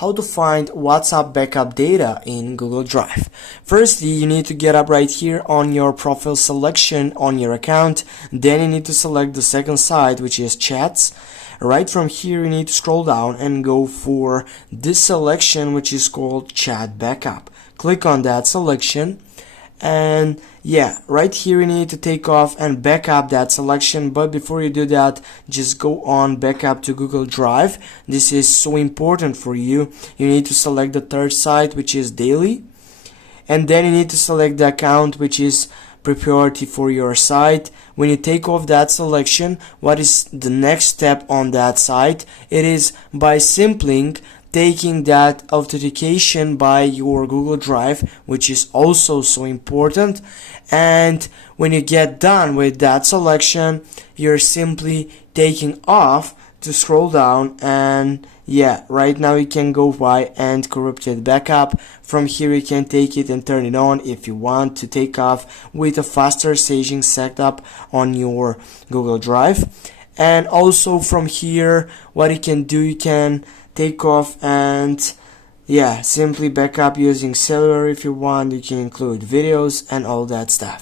how to find WhatsApp backup data in Google Drive. Firstly, you need to get up right here on your profile selection on your account. Then you need to select the second side, which is chats. Right from here, you need to scroll down and go for this selection, which is called chat backup. Click on that selection. And yeah, right here you need to take off and back up that selection, but before you do that, just go on backup to Google Drive. This is so important for you. You need to select the third site, which is daily, and then you need to select the account, which is priority for your site. When you take off that selection, what is the next step on that site? It is by simply taking that authentication by your Google Drive, which is also so important. And when you get done with that selection, you're simply taking off to scroll down, and yeah, right now you can go by and corrupted backup. From here you can take it and turn it on if you want to take off with a faster staging setup on your Google Drive. And also from here, what you can do, you can take off and yeah, simply backup using cellular if you want. You can include videos and all that stuff.